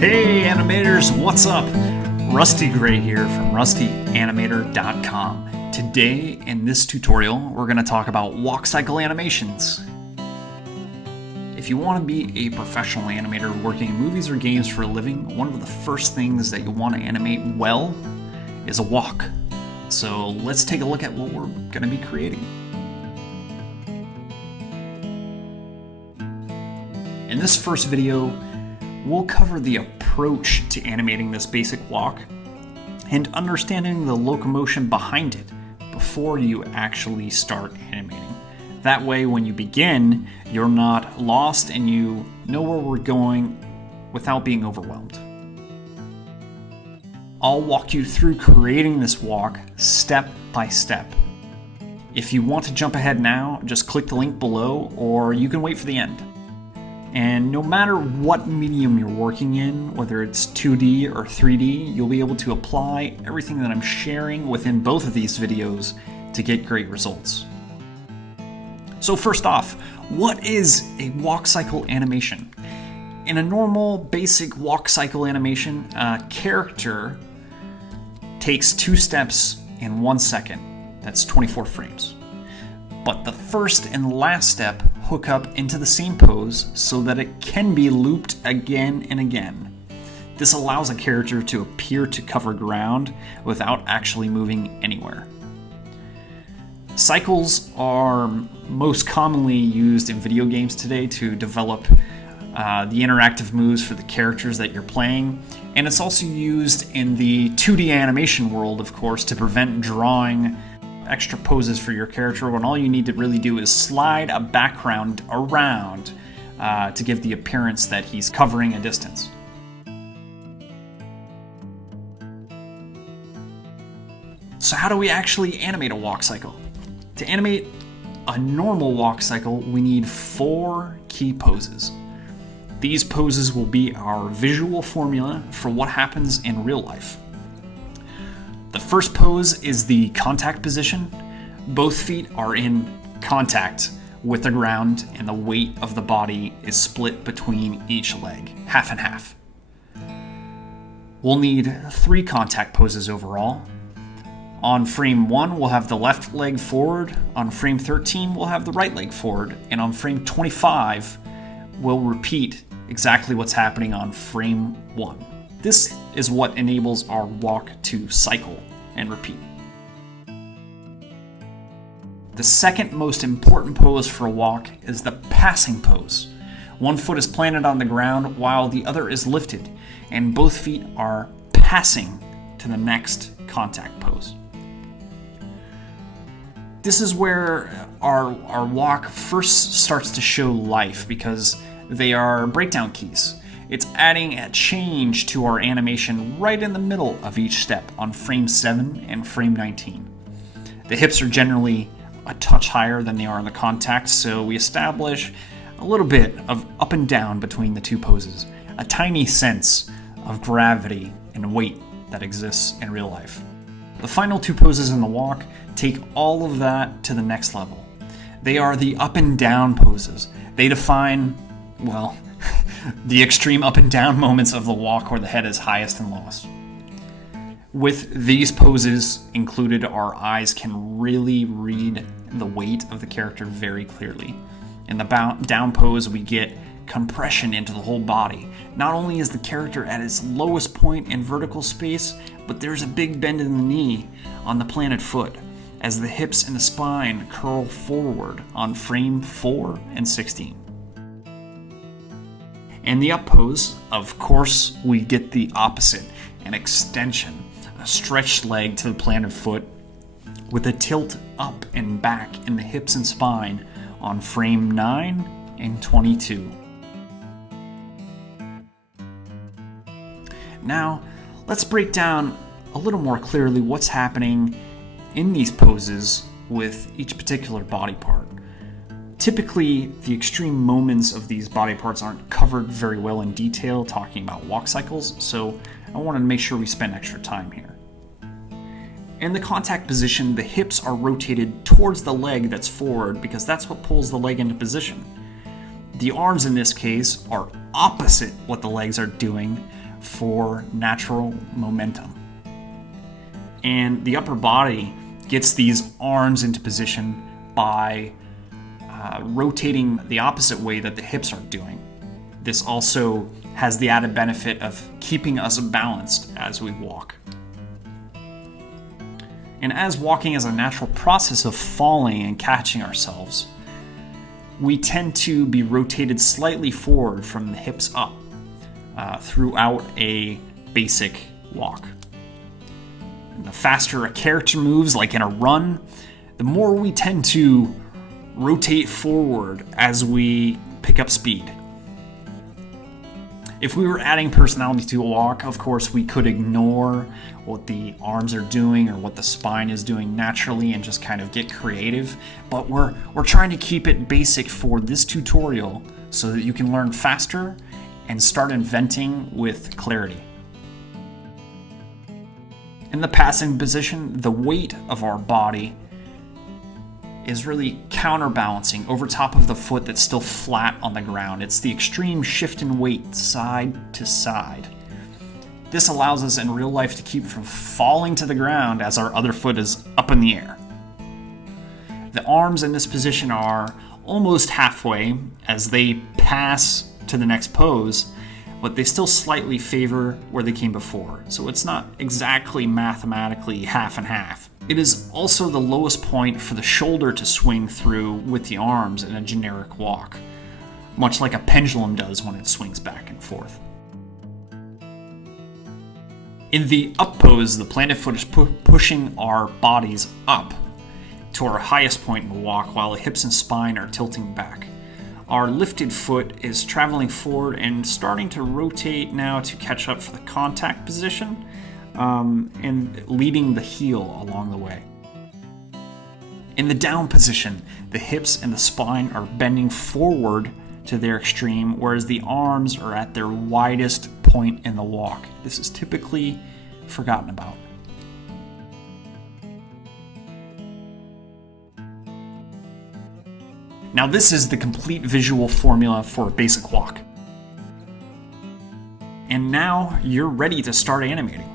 Hey animators, what's up? Rusty Gray here from rustyanimator.com. Today in this tutorial, we're going to talk about walk cycle animations. If you want to be a professional animator working in movies or games for a living, one of the first things that you want to animate well is a walk. So let's take a look at what we're going to be creating. In this first video, we'll cover the approach to animating this basic walk and understanding the locomotion behind it before you actually start animating. That way, when you begin, you're not lost and you know where we're going without being overwhelmed. I'll walk you through creating this walk step by step. If you want to jump ahead now, just click the link below, or you can wait for the end. And no matter what medium you're working in, whether it's 2D or 3D, you'll be able to apply everything that I'm sharing within both of these videos to get great results. So first off, what is a walk cycle animation? In a normal, basic walk cycle animation, a character takes 2 steps in 1 second. That's 24 frames. But the first and last step hook up into the same pose so that it can be looped again and again. This allows a character to appear to cover ground without actually moving anywhere. Cycles are most commonly used in video games today to develop the interactive moves for the characters that you're playing, and it's also used in the 2D animation world, of course, to prevent drawing extra poses for your character when all you need to really do is slide a background around to give the appearance that he's covering a distance. So how do we actually animate a walk cycle? To animate a normal walk cycle, we need 4 key poses. These poses will be our visual formula for what happens in real life. The first pose is the contact position. Both feet are in contact with the ground and the weight of the body is split between each leg, half and half. We'll need 3 contact poses overall. On frame 1, we'll have the left leg forward. On frame 13, we'll have the right leg forward. And on frame 25, we'll repeat exactly what's happening on frame 1. This is what enables our walk to cycle and repeat. The second most important pose for a walk is the passing pose. One foot is planted on the ground while the other is lifted, and both feet are passing to the next contact pose. This is where our walk first starts to show life because they are breakdown keys. It's adding a change to our animation right in the middle of each step on frame 7 and frame 19. The hips are generally a touch higher than they are in the contact, so we establish a little bit of up and down between the 2 poses, a tiny sense of gravity and weight that exists in real life. The final 2 poses in the walk take all of that to the next level. They are the up and down poses. They define, well, the extreme up and down moments of the walk where the head is highest and lowest. With these poses included, our eyes can really read the weight of the character very clearly. In the down pose, we get compression into the whole body. Not only is the character at its lowest point in vertical space, but there's a big bend in the knee on the planted foot as the hips and the spine curl forward on frame 4 and 16. In the up pose, of course, we get the opposite, an extension, a stretched leg to the planted foot with a tilt up and back in the hips and spine on frame 9 and 22. Now, let's break down a little more clearly what's happening in these poses with each particular body part. Typically, the extreme moments of these body parts aren't covered very well in detail talking about walk cycles, so I wanted to make sure we spend extra time here. In the contact position, the hips are rotated towards the leg that's forward because that's what pulls the leg into position. The arms in this case are opposite what the legs are doing for natural momentum. And the upper body gets these arms into position by rotating the opposite way that the hips are doing. This also has the added benefit of keeping us balanced as we walk. And as walking is a natural process of falling and catching ourselves, we tend to be rotated slightly forward from the hips up throughout a basic walk. And the faster a character moves, like in a run, the more we tend to rotate forward as we pick up speed. If we were adding personality to a walk, of course, we could ignore what the arms are doing or what the spine is doing naturally and just kind of get creative. But we're trying to keep it basic for this tutorial so that you can learn faster and start inventing with clarity. In the passing position, the weight of our body is really counterbalancing over top of the foot that's still flat on the ground. It's the extreme shift in weight side to side. This allows us in real life to keep from falling to the ground as our other foot is up in the air. The arms in this position are almost halfway as they pass to the next pose, but they still slightly favor where they came before. So it's not exactly mathematically half and half. It is also the lowest point for the shoulder to swing through with the arms in a generic walk, much like a pendulum does when it swings back and forth. In the up pose, the planted foot is pushing our bodies up to our highest point in the walk while the hips and spine are tilting back. Our lifted foot is traveling forward and starting to rotate now to catch up for the contact position, and leading the heel along the way. In the down position, the hips and the spine are bending forward to their extreme, whereas the arms are at their widest point in the walk. This is typically forgotten about. Now this is the complete visual formula for a basic walk. And now you're ready to start animating.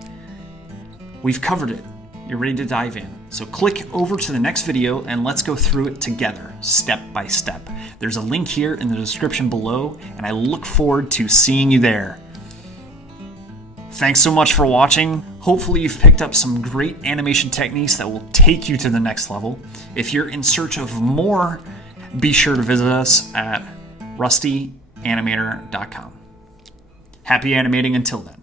We've covered it. You're ready to dive in. So click over to the next video and let's go through it together, step by step. There's a link here in the description below, and I look forward to seeing you there. Thanks so much for watching. Hopefully you've picked up some great animation techniques that will take you to the next level. If you're in search of more, be sure to visit us at rustyanimator.com. Happy animating until then.